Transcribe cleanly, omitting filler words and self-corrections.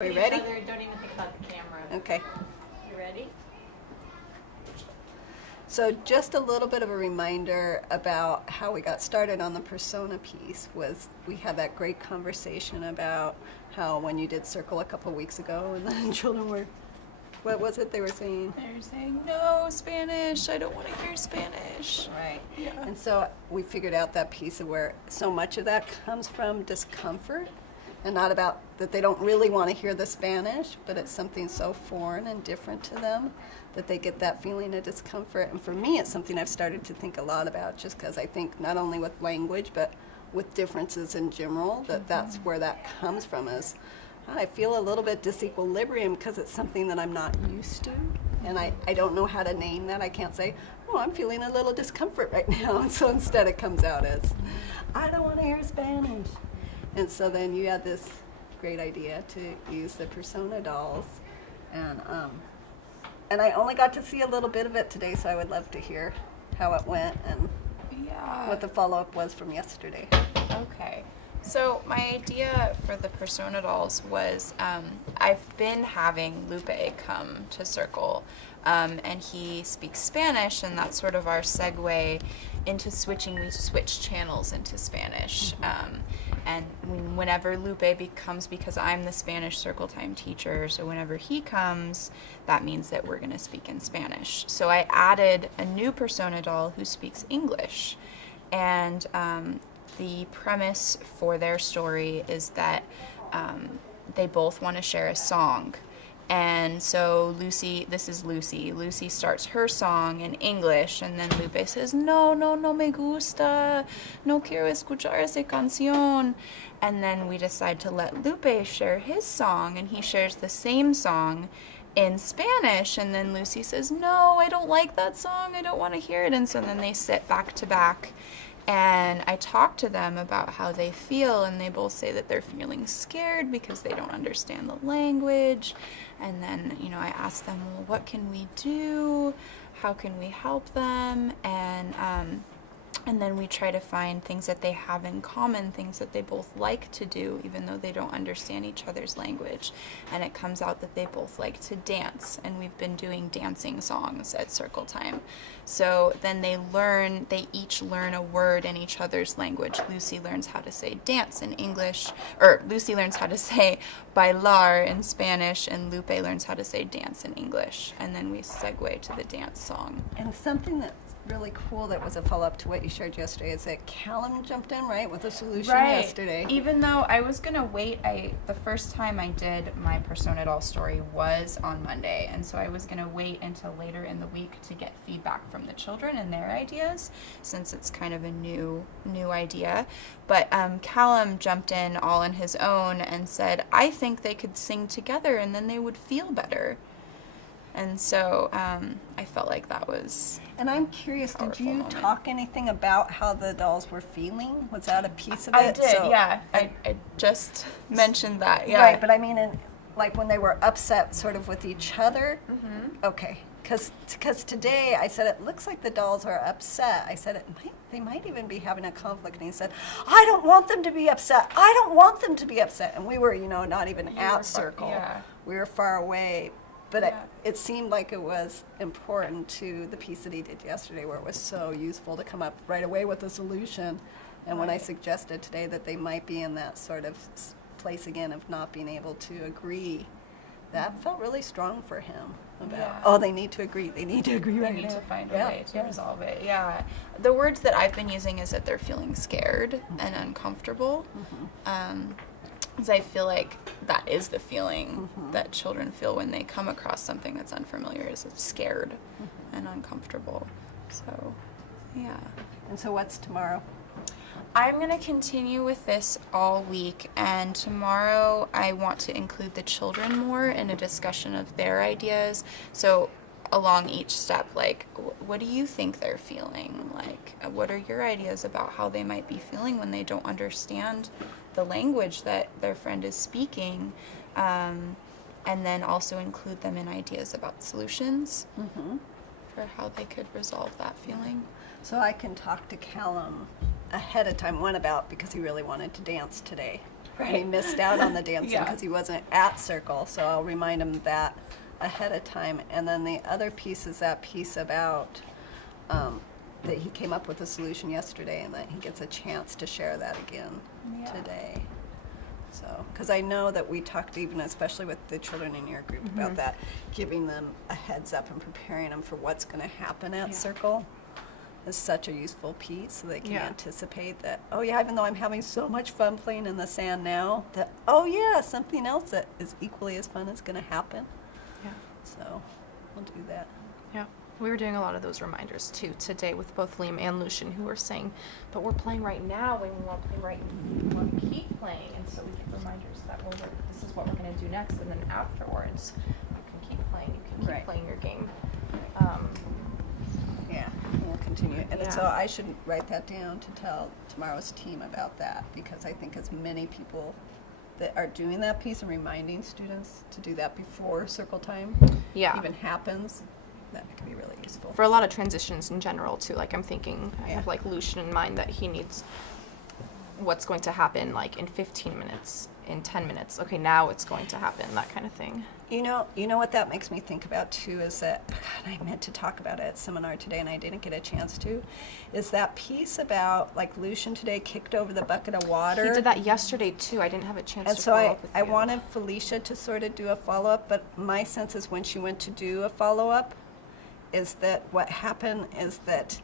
Are we ready? Don't even think about the camera. Okay. You ready? So just a little bit of a reminder about how we got started on the persona piece was we had that great conversation about how when you did Circle a couple weeks ago and then children were, what was it they were saying? They were saying, no, Spanish, I don't want to hear Spanish. Right. Yeah. And so we figured out that piece of where so much of that comes from discomfort and not about that they don't really want to hear the Spanish, but it's something so foreign and different to them that they get that feeling of discomfort. And for me, it's something I've started to think a lot about just because I think not only with language, but with differences in general, that's where that comes from is I feel a little bit disequilibrium because it's something that I'm not used to. And I don't know how to name that. I can't say, oh, I'm feeling a little discomfort right now. And so instead it comes out as, I don't want to hear Spanish. And so then you had this great idea to use the persona dolls. And I only got to see a little bit of it today, so I would love to hear how it went and what the follow-up was from yesterday. Okay. So my idea for the persona dolls was I've been having Lupe come to Circle, and he speaks Spanish, and that's sort of our segue into switching. We switch channels into Spanish. And whenever Lupe comes, because I'm the Spanish Circle Time teacher, so whenever he comes, that means that we're going to speak in Spanish. So I added a new persona doll who speaks English. And the premise for their story is that they both want to share a song. And so Lucy starts her song in English, and then Lupe says, no me gusta, no quiero escuchar esa canción. And then we decide to let Lupe share his song, and he shares the same song in Spanish, and then Lucy says, no, I don't like that song, I don't want to hear it. And so then they sit back to back, and I talk to them about how they feel, and they both say that they're feeling scared because they don't understand the language. And then, I ask them, well, what can we do? How can we help them? And then we try to find things that they have in common, things that they both like to do, even though they don't understand each other's language. And it comes out that they both like to dance, and we've been doing dancing songs at Circle Time. So then they each learn a word in each other's language. Lucy learns how to say dance in English, or Lucy learns how to say bailar in Spanish, and Lupe learns how to say dance in English. And then we segue to the dance song. And something that's really cool that was a follow-up to what you shared yesterday is that Callum jumped in, right, with a solution yesterday. Even though I was going to wait, the first time I did my persona doll story was on Monday, and so I was going to wait until later in the week to get feedback from the children and their ideas, since it's kind of a new idea. But Callum jumped in all on his own and said, I think they could sing together and then they would feel better. And so I felt like that was And I'm curious, did you moment. talk anything about how the dolls were feeling? Was that a piece of it? I did, yeah. I just mentioned that, yeah. Right, but I mean, like when they were upset sort of with each other? Mm-hmm. Okay, because today I said, it looks like the dolls are upset. I said, they might even be having a conflict. And he said, I don't want them to be upset. I don't want them to be upset. And we were, not even at Circle. Yeah. We were far away. But Yeah. it seemed like it was important to the piece that he did yesterday, where it was so useful to come up right away with a solution. And when I Right. suggested today that they might be in that sort of place again of not being able to agree, that felt really strong for him. About, Yeah. they need to agree. They need to agree They right need now. to find a way to resolve it. Yeah. The words that I've been using is that they're feeling scared and uncomfortable. Because I feel like that is the feeling that children feel when they come across something that's unfamiliar, is it's scared and uncomfortable. So, yeah. And so what's tomorrow? I'm going to continue with this all week, and tomorrow I want to include the children more in a discussion of their ideas. So along each step, like, what do you think they're feeling? Like, what are your ideas about how they might be feeling when they don't understand the language that their friend is speaking? And then also include them in ideas about solutions for how they could resolve that feeling. So I can talk to Callum ahead of time, because he really wanted to dance today. And he missed out on the dancing Yeah. because he wasn't at Circle, so I'll remind him that ahead of time. And then the other piece is that piece about that he came up with a solution yesterday and that he gets a chance to share that again Yeah. today. So, because I know that we talked even especially with the children in your group about that, giving them a heads up and preparing them for what's going to happen at Yeah. Circle is such a useful piece so they can Yeah. anticipate that, oh yeah, even though I'm having so much fun playing in the sand now, that, oh yeah, something else that is equally as fun is going to happen. Yeah. So, we'll do that. Yeah, we were doing a lot of those reminders too today with both Liam and Lucian, who were saying, "But we're playing right now, and we want to play right. We want to keep playing." And so we give reminders that this is what we're going to do next, and then afterwards, you can keep playing. You can keep Right. playing your game. Yeah, we'll continue. And Yeah. so I should write that down to tell tomorrow's team about that because I think as many people that are doing that piece and reminding students to do that before circle time Yeah. even happens, that could be really useful. For a lot of transitions in general too. Like I'm thinking, I Yeah. have like Lucian in mind that he needs what's going to happen like in 15 minutes, in 10 minutes. Okay, now it's going to happen, that kind of thing. You know what that makes me think about too is that, God, I meant to talk about it at seminar today and I didn't get a chance to, is that piece about like Lucian today kicked over the bucket of water. He did that yesterday too. I didn't have a chance And to so follow I up with you. wanted Felicia to sort of do a follow-up, but my sense is when she went to do a follow-up is that what happened is that